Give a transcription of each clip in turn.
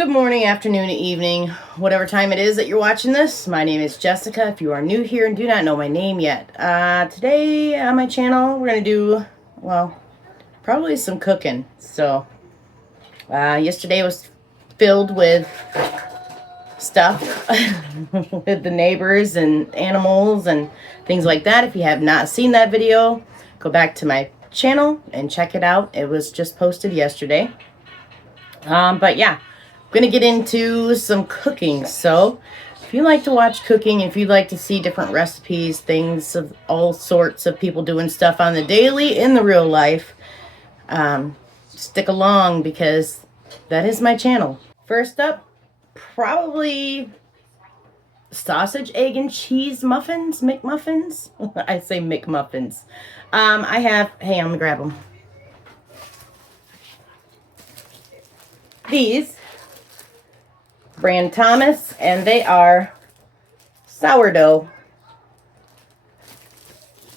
Good morning, afternoon, evening, whatever time it is that you're watching this. My name is Jessica. If you are new here and do not know my name yet, today on my channel we're going to do, well, probably some cooking. So, yesterday was filled with stuff with the neighbors and animals and things like that. If you have not seen that video, go back to my channel and check it out. It was just posted yesterday. But yeah, I'm going to get into some cooking. So if you like to watch cooking, if you like to see different recipes, things of all sorts of people doing stuff on the daily in the real life, stick along because that is my channel. First up, probably sausage, egg, and cheese muffins, McMuffins. I say McMuffins. I have, hey, I'm going to grab them. These brand Thomas, and they are sourdough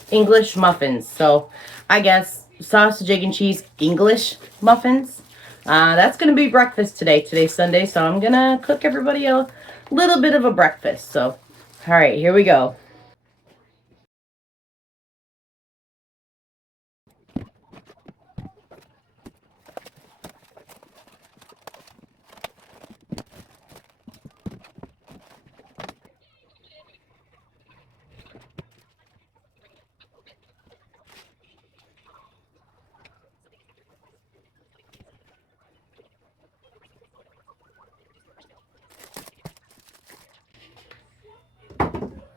English muffins. So I guess sausage, egg, and cheese English muffins. That's going to be breakfast today. Today's Sunday, so I'm going to cook everybody a little bit of a breakfast. So, all right, here we go.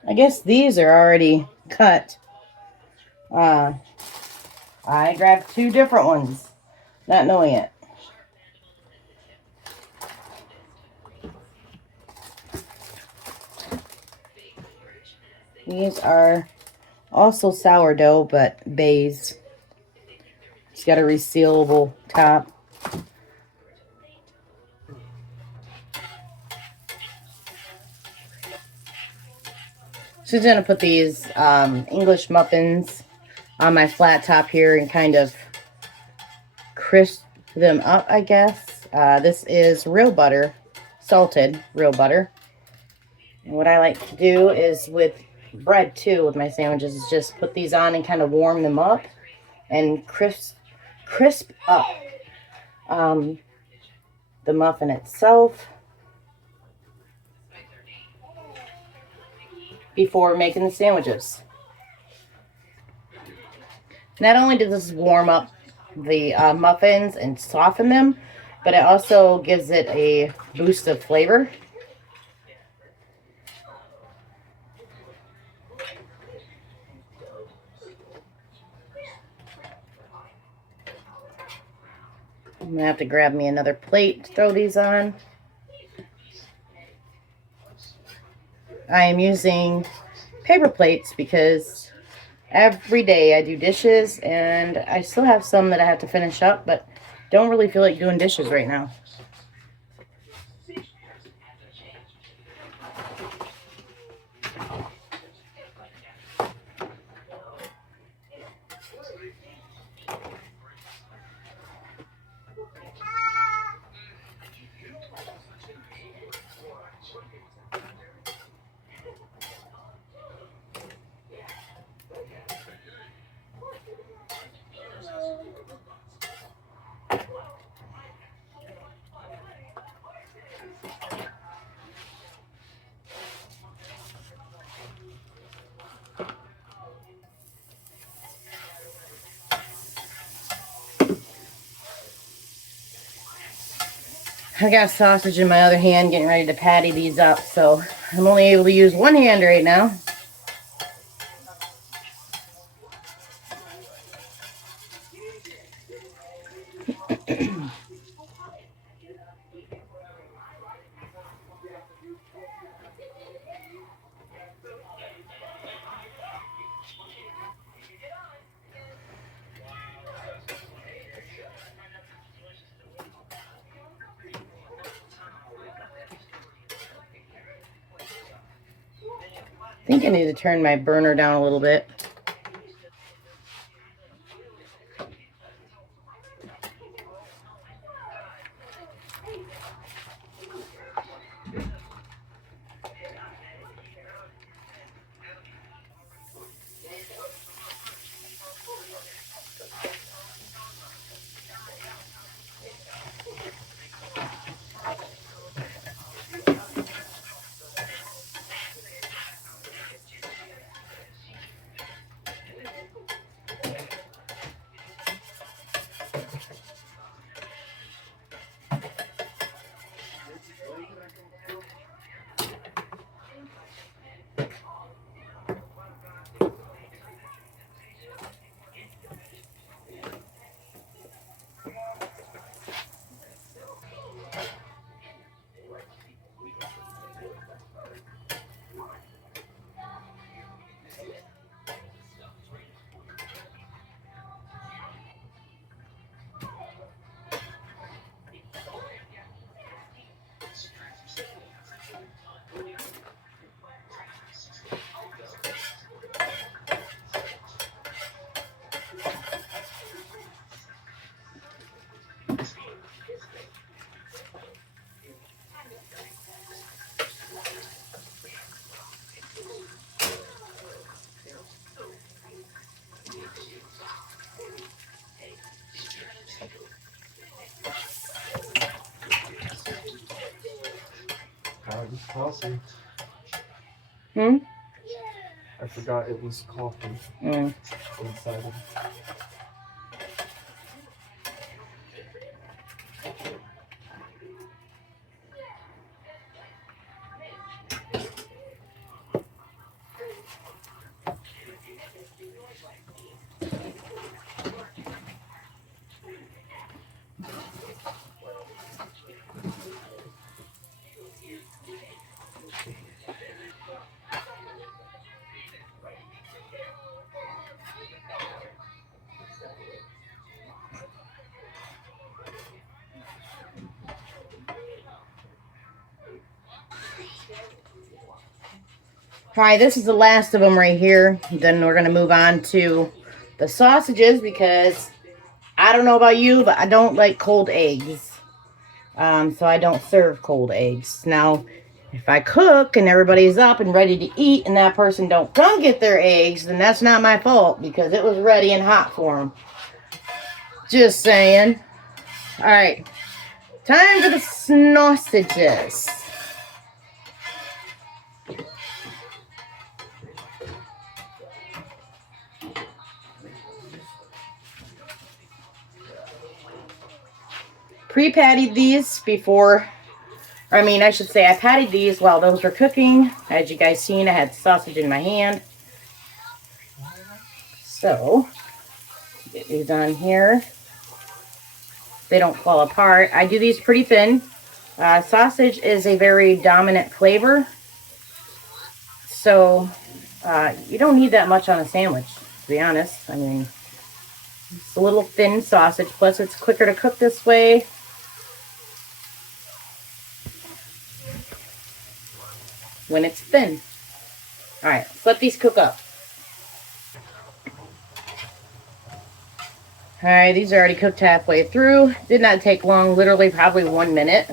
I guess these are already cut. I grabbed two different ones, not knowing it. These are also sourdough, but beige. It's got a resealable top. So I'm going to put these English muffins on my flat top here and kind of crisp them up, I guess. This is real butter, salted real butter. And what I like to do is with bread too, with my sandwiches, is just put these on and kind of warm them up and crisp up the muffin itself before making the sandwiches. Not only does this warm up the muffins and soften them, but it also gives it a boost of flavor. I'm going to have to grab me another plate to throw these on. I am using paper plates because every day I do dishes and I still have some that I have to finish up, but don't really feel like doing dishes right now. I got sausage in my other hand getting ready to patty these up, so I'm only able to use one hand right now. I think I need to turn my burner down a little bit. coffee. Hmm? I forgot it was coffee inside of it. All right, this is the last of them right here. Then we're going to move on to the sausages because I don't know about you, but I don't like cold eggs. So I don't serve cold eggs. Now, if I cook and everybody's up and ready to eat and that person don't come get their eggs, then that's not my fault because it was ready and hot for them. Just saying. All right, time for the sausages. Pre-patted these before, I should say I patted these while those were cooking. As you guys seen, I had sausage in my hand. So, get these on here. They don't fall apart. I do these pretty thin. Sausage is a very dominant flavor. So, you don't need that much on a sandwich, to be honest. I mean, it's a little thin sausage. Plus, it's quicker to cook this way. When it's thin. Alright, let's let these cook up. Alright, these are already cooked halfway through. Did not take long, literally probably 1 minute.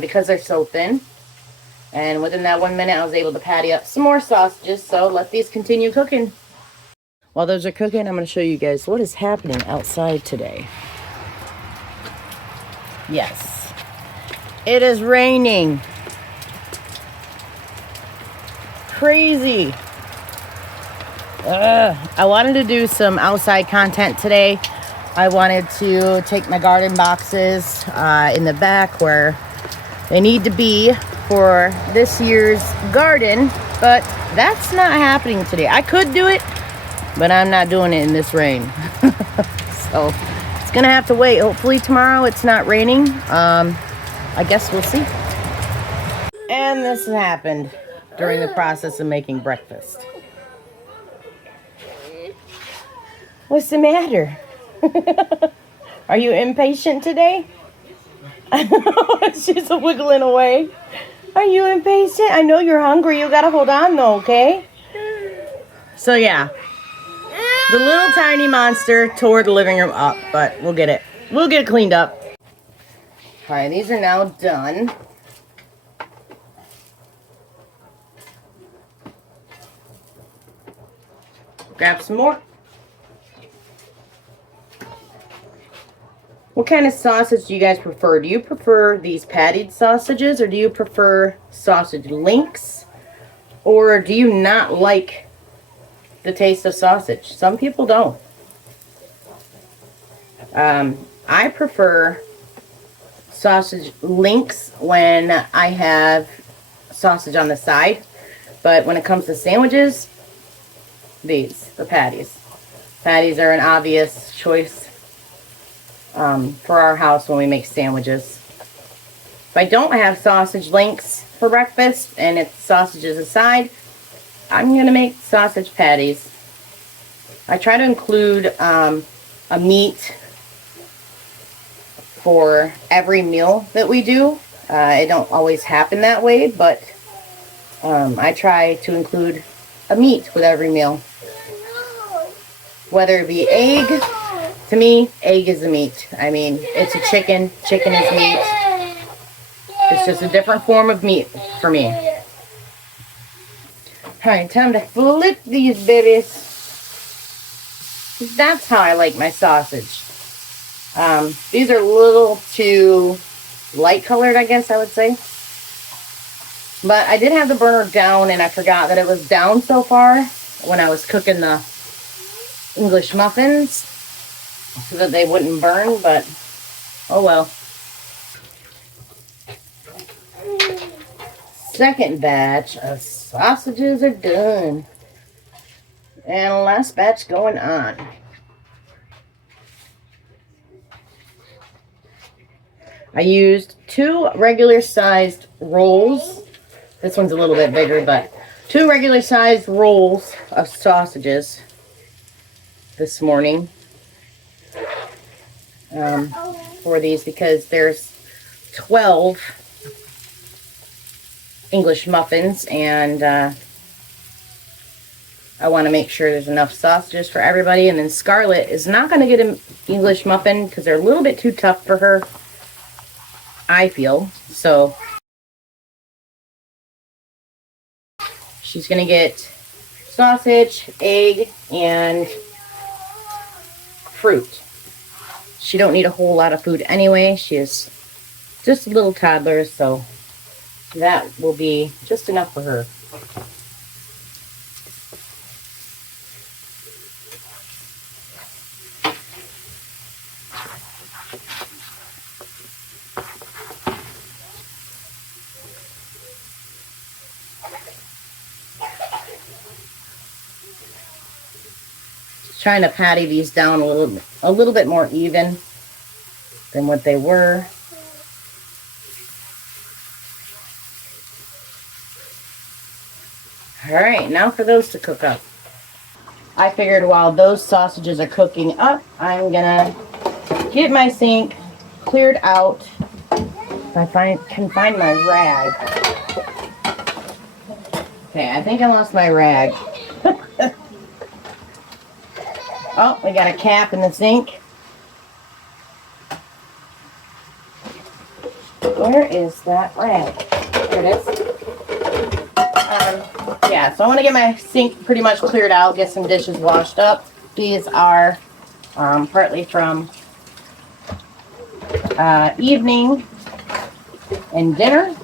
Because they're so thin. And within that 1 minute, I was able to patty up some more sausages. So let these continue cooking. While those are cooking, I'm going to show you guys what is happening outside today. Yes, it is raining. Crazy. I wanted to do some outside content today. I wanted to take my garden boxes in the back where they need to be for this year's garden, but that's not happening today. I could do it, but I'm not doing it in this rain. So it's gonna have to wait. Hopefully tomorrow it's not raining. I guess we'll see. And this happened during the process of making breakfast. What's the matter? Are you impatient today? She's wiggling away. Are you impatient? I know you're hungry. You gotta hold on though, okay? So yeah, the little tiny monster tore the living room up, but we'll get it. We'll get it cleaned up. All right, these are now done. Grab some more. What kind of sausage do you guys prefer? Do you prefer these patted sausages, or do you prefer sausage links? Or do you not like the taste of sausage? Some people don't. I prefer sausage links when I have sausage on the side. But when it comes to sandwiches, the patties. Patties are an obvious choice for our house when we make sandwiches. If I don't have sausage links for breakfast and it's sausages aside, I'm going to make sausage patties. I try to include a meat for every meal that we do. It don't always happen that way, but I try to include a meat with every meal. Whether it be egg, to me, egg is a meat. I mean, it's a chicken. Chicken is meat. It's just a different form of meat for me. Alright, time to flip these babies. That's how I like my sausage. These are a little too light colored, I guess I would say. But I did have the burner down, and I forgot that it was down so far when I was cooking the English muffins so that they wouldn't burn, but oh well. Second batch of sausages are done. And last batch going on. I used 2 regular sized rolls. This one's a little bit bigger, but 2 regular sized rolls of sausages this morning for these, because there's 12 English muffins, and I want to make sure there's enough sausages for everybody. And then Scarlett is not going to get an English muffin because they're a little bit too tough for her, I feel. So she's going to get sausage, egg, and fruit. She don't need a whole lot of food anyway. She is just a little toddler, so that will be just enough for her. Trying to patty these down a little bit more even than what they were. All right, now for those to cook up. I figured while those sausages are cooking up, I'm gonna get my sink cleared out. If I can find my rag. Okay, I think I lost my rag. Oh, we got a cap in the sink. Where is that rag? There it is. Yeah, so I want to get my sink pretty much cleared out, get some dishes washed up. These are partly from evening and dinner.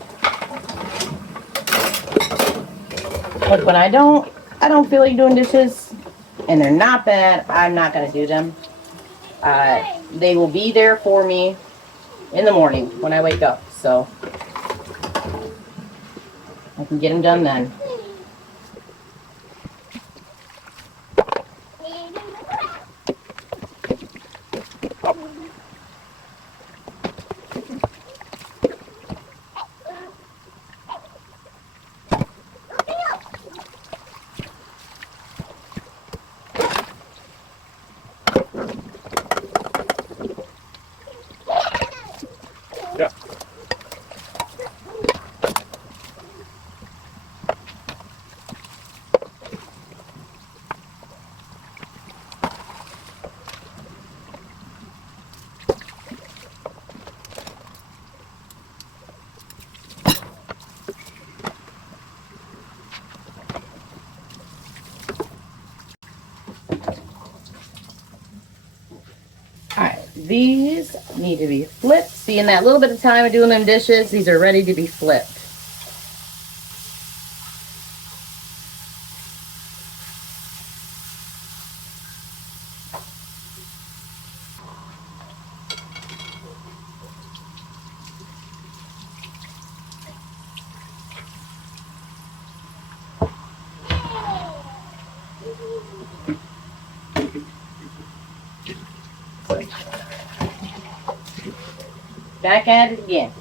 But when I don't feel like doing dishes, and they're not bad, I'm not going to do them. They will be there for me in the morning when I wake up, so I can get them done then. Yeah. Alright, these need to be flipped. See, in that little bit of time of doing them dishes, these are ready to be flipped. Back at it again.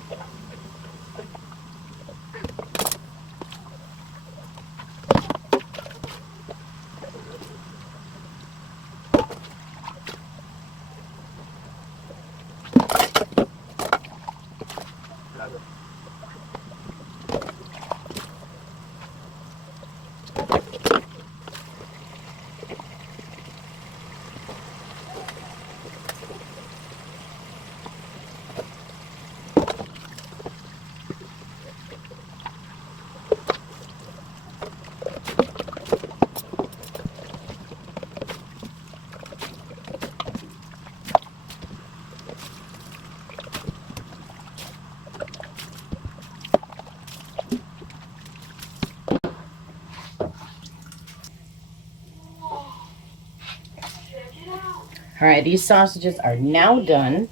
All right, these sausages are now done.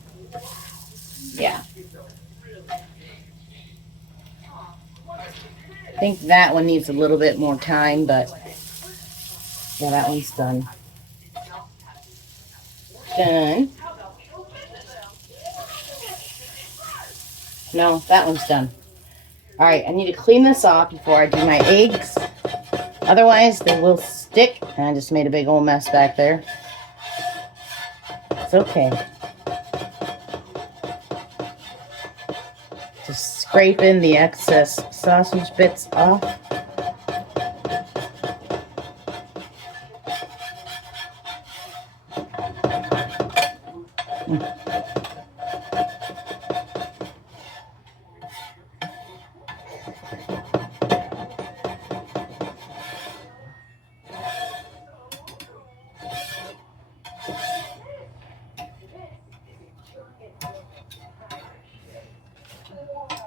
Yeah. I think that one needs a little bit more time, but yeah, that one's done. Done. No, that one's done. All right, I need to clean this off before I do my eggs. Otherwise, they will stick. And I just made a big old mess back there. It's okay. Just scraping the excess sausage bits off.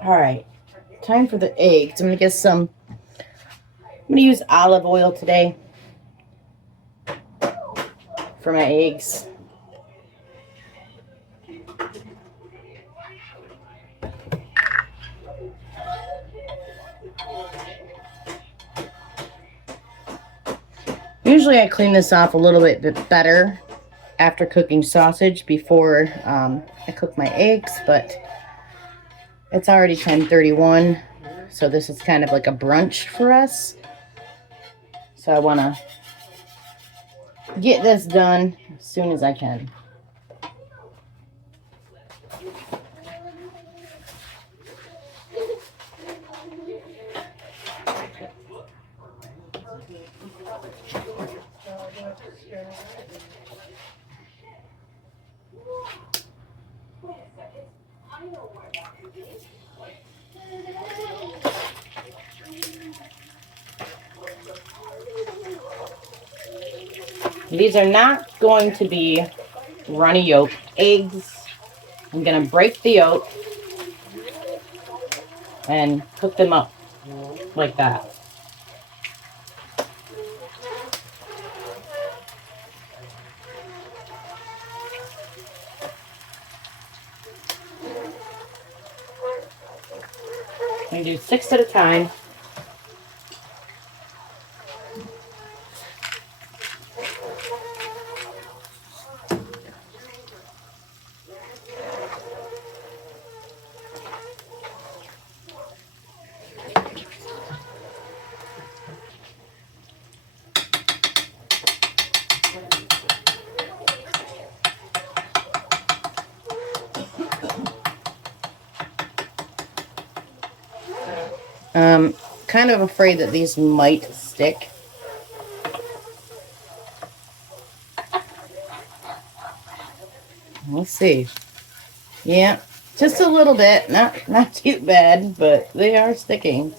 All right, time for the eggs. I'm going to use olive oil today for my eggs. Usually I clean this off a little bit better after cooking sausage before I cook my eggs, but it's already 10:31, so this is kind of like a brunch for us. So I want to get this done as soon as I can. These are not going to be runny yolk eggs. I'm going to break the yolk and cook them up like that. I'm going to do 6 at a time. Kind of afraid that these might stick. Let's see. Yeah, just a little bit. Not too bad, but they are sticking.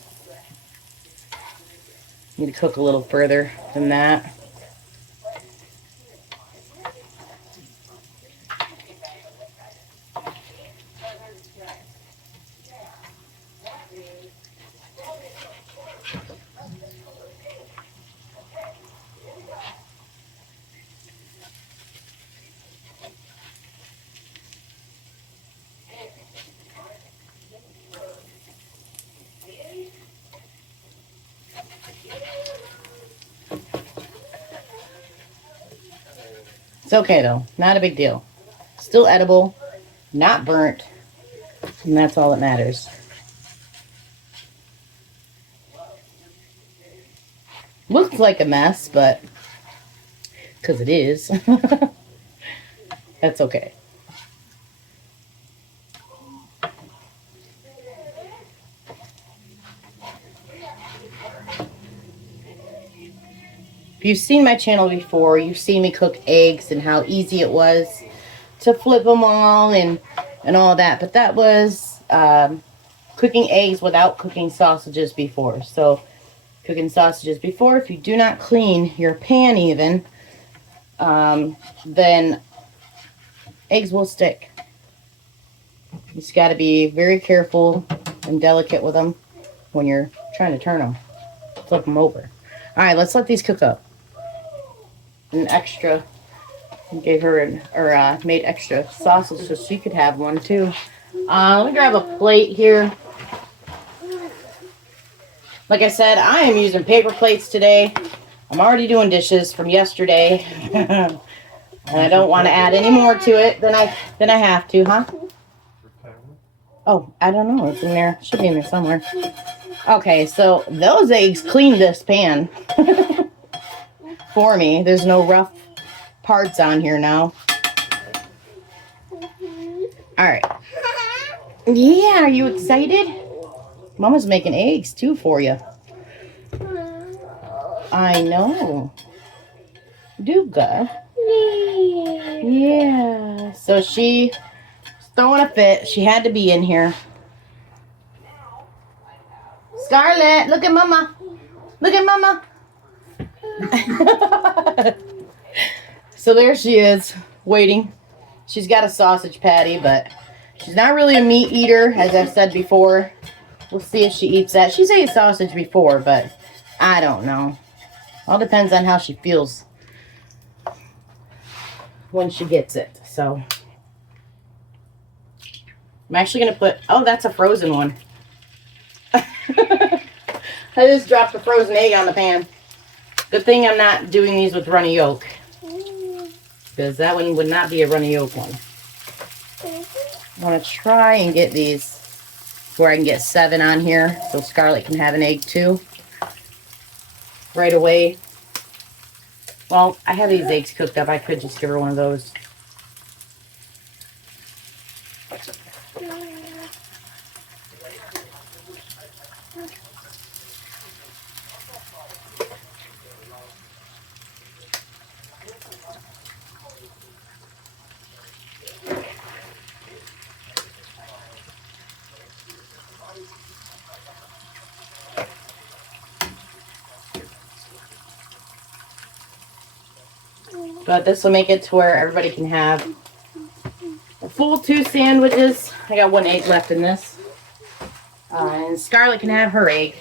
Need to cook a little further than that. It's okay though, not a big deal. Still edible, not burnt, and that's all that matters. Looks like a mess, but because it is, that's okay. If you've seen my channel before, you've seen me cook eggs and how easy it was to flip them all and all that. But that was cooking eggs without cooking sausages before. So cooking sausages before, if you do not clean your pan even, then eggs will stick. You just got to be very careful and delicate with them when you're trying to turn them, flip them over. All right, let's let these cook up. An extra Gave her made extra sausage so she could have one too. Let me grab a plate here. Like I said, I am using paper plates today. I'm already doing dishes from yesterday. And I don't want to add any more to it than I have to, huh? Oh, I don't know. It's in there. Should be in there somewhere. Okay, so those eggs cleaned this pan for me. There's no rough parts on here now. Alright. Yeah, are you excited? Mama's making eggs too for you. I know. Duga. Yeah. So she's throwing a fit. She had to be in here. Scarlett, look at Mama. Look at Mama. So there she is, waiting. She's got a sausage patty, but she's not really a meat eater, as I've said before. We'll see if she eats that. She's ate sausage before, but I don't know. All depends on how she feels when she gets it. So I'm actually going to put... Oh, that's a frozen one. I just dropped a frozen egg on the pan. Good thing I'm not doing these with runny yolk, because that one would not be a runny yolk one. I want to try and get these where I can get 7 on here so Scarlett can have an egg too right away. Well, I have these eggs cooked up. I could just give her one of those. But this will make it to where everybody can have a full 2 sandwiches. I got 1 egg left in this. And Scarlett can have her egg.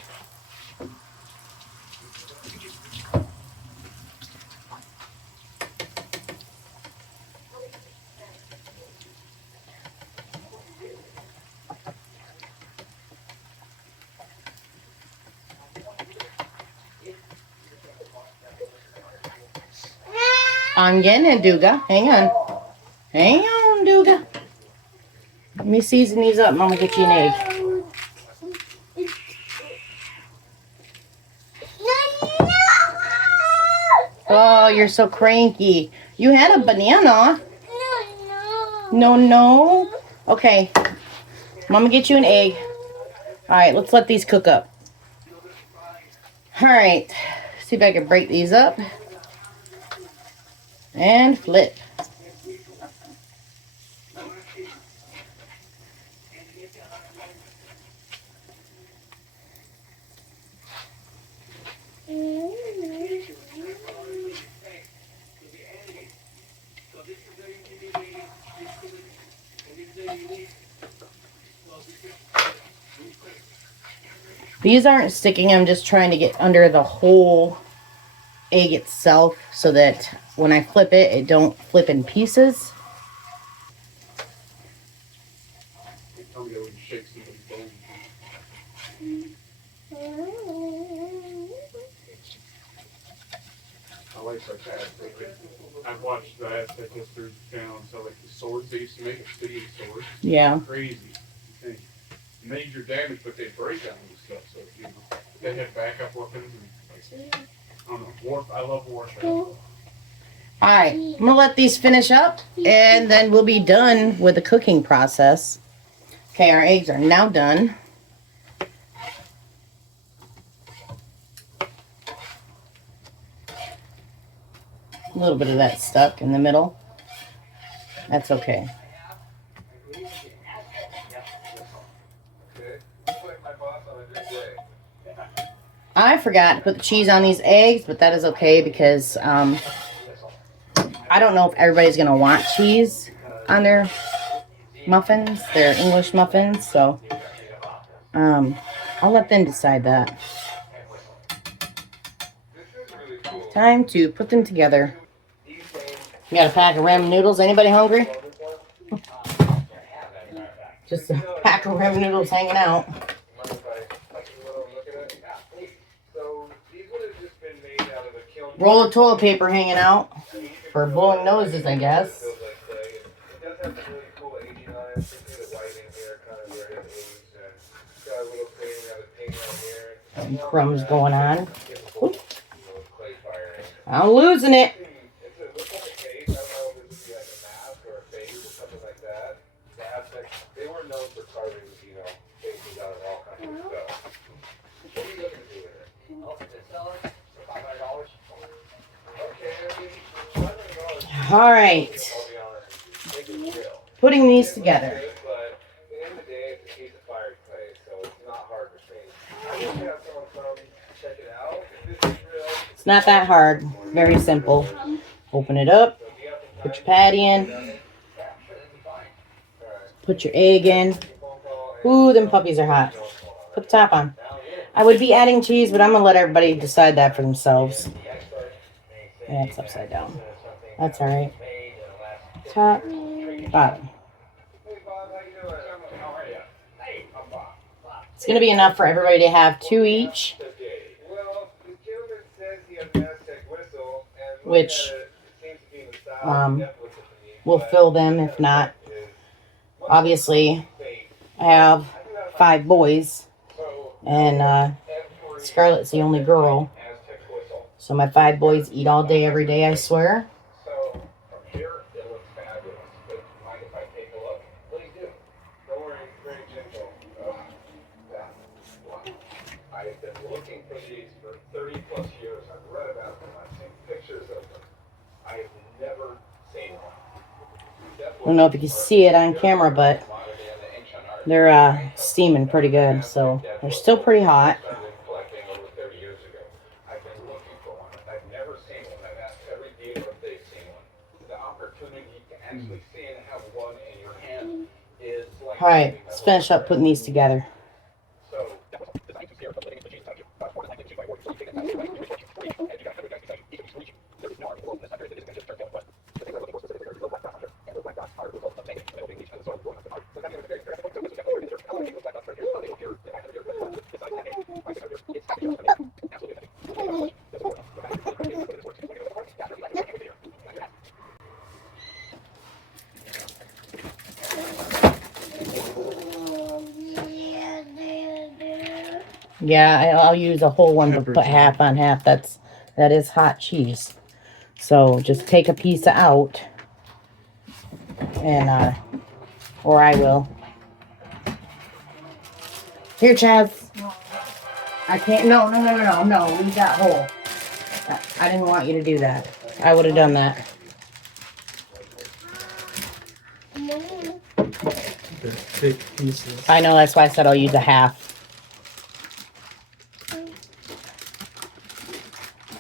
I'm getting it, Duga. Hang on. Hang on, Duga. Let me season these up. Mama, get you an egg. Oh, you're so cranky. You had a banana. No, no. Okay. Mama, get you an egg. All right, let's let these cook up. All right. See if I can break these up. And flip. These aren't sticking. I'm just trying to get under the whole egg itself so that when I flip it, it don't flip in pieces. I've watched the Aztec History channel, so like the swords they used to make, steel swords. Yeah. Crazy. Major damage, but they break on this stuff, so you know they have backup weapons and like, I don't know. I love warfare. Alright, I'm gonna let these finish up and then we'll be done with the cooking process. Okay, our eggs are now done. A little bit of that stuck in the middle. That's okay. I forgot to put the cheese on these eggs, but that is okay because I don't know if everybody's going to want cheese on their muffins, their English muffins, so I'll let them decide that. Time to put them together. You got a pack of ramen noodles. Anybody hungry? Just a pack of ramen noodles hanging out. Roll of toilet paper hanging out for blowing noses, I guess. Some crumbs going on. Oop. I'm losing it. All right. Putting these together. It's not that hard. Very simple. Open it up. Put your patty in. Put your egg in. Ooh, them puppies are hot. Put the top on. I would be adding cheese, but I'm going to let everybody decide that for themselves. Yeah, it's upside down. That's all right. Top, bottom. It's going to be enough for everybody to have 2 each. Which will fill them if not. Obviously, I have 5 boys, and Scarlett's the only girl. So my 5 boys eat all day, every day, I swear. I don't know if you can see it on camera, but they're steaming pretty good, so they're still pretty hot. All right, let's finish up putting these together. Yeah, I'll use a whole one, but put half on half. That is hot cheese. So just take a piece out, and or I will. Here, Chaz. I can't. No. Leave that whole. I didn't want you to do that. I would have done that. Big pieces. I know. That's why I said I'll use a half.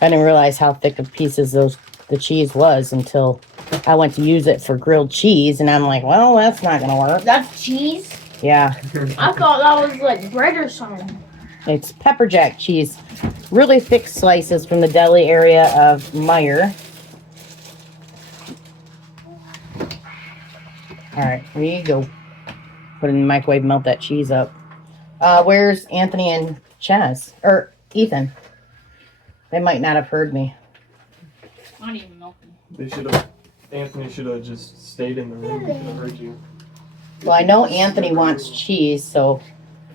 I didn't realize how thick of pieces the cheese was until I went to use it for grilled cheese, and I'm like, well, that's not gonna work. That's cheese? Yeah. I thought that was like bread or something. It's pepper jack cheese. Really thick slices from the deli area of Meyer. Alright, here you go. Put it in the microwave, melt that cheese up. Where's Anthony and Chaz? Or Ethan? They might not have heard me. Not even milking. Anthony should have just stayed in the room. He could have heard you. Well, I know Anthony wants cheese, so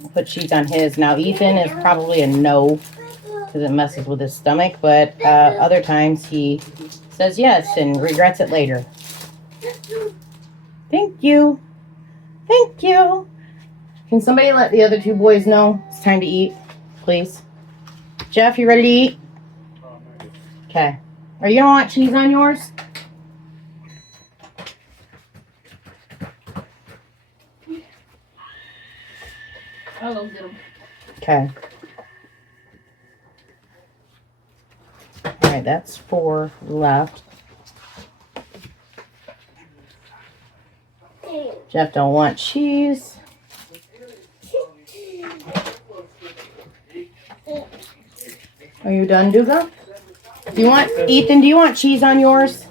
I'll put cheese on his. Now, Ethan is probably a no, because it messes with his stomach, but other times he says yes and regrets it later. Thank you. Thank you. Can somebody let the other 2 boys know it's time to eat, please? Jeff, you ready to eat? Okay. Are you gonna want cheese on yours? I will get them. Okay. Alright, that's 4 left. Jeff don't want cheese. Are you done, Duga? Do you want, Ethan, do you want cheese on yours?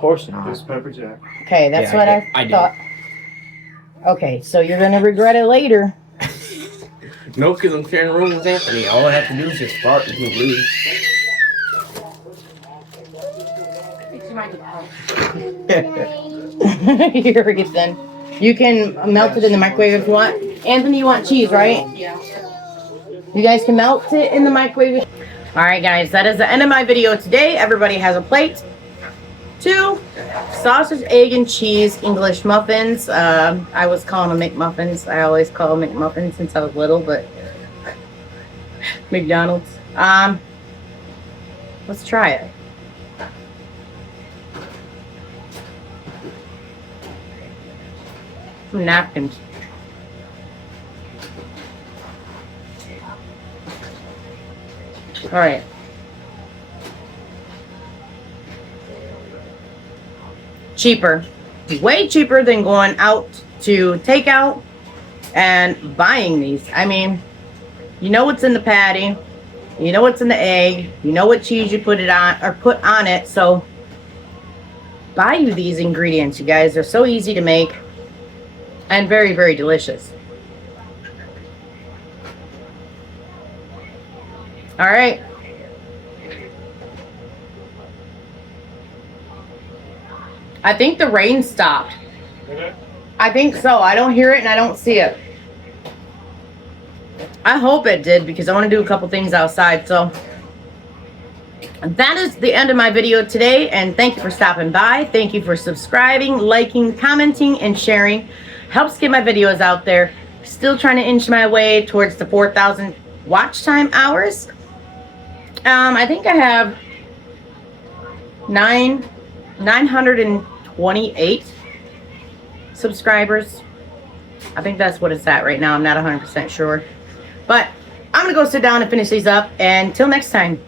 course not. Just pepper jack. Okay, that's Yeah, what I did. thought. Okay, so you're gonna regret it later. No, because I'm sharing a room with Anthony. All I have to do is just fart and he'll leave. Here it then. You can melt it in the microwave if you want. Anthony, you want cheese, right? Yeah. You guys can melt it in the microwave. Alright guys, that is the end of my video today. Everybody has a plate. 2 sausage, egg, and cheese English muffins. I was calling them McMuffins. I always call them McMuffins since I was little, but McDonald's. Let's try it. Some napkins. All right. Cheaper. Way cheaper than going out to takeout and buying these. I mean, you know what's in the patty. You know what's in the egg. You know what cheese you put it on or put on it. So buy you these ingredients, you guys. They're so easy to make and very, very delicious. All right. I think the rain stopped. I think so. I don't hear it and I don't see it. I hope it did because I want to do a couple things outside. So that is the end of my video today. And thank you for stopping by. Thank you for subscribing, liking, commenting, and sharing. Helps get my videos out there. Still trying to inch my way towards the 4,000 watch time hours. I think I have 928 subscribers. I think that's what it's at right now. I'm not 100% sure. But I'm going to go sit down and finish these up. And until next time.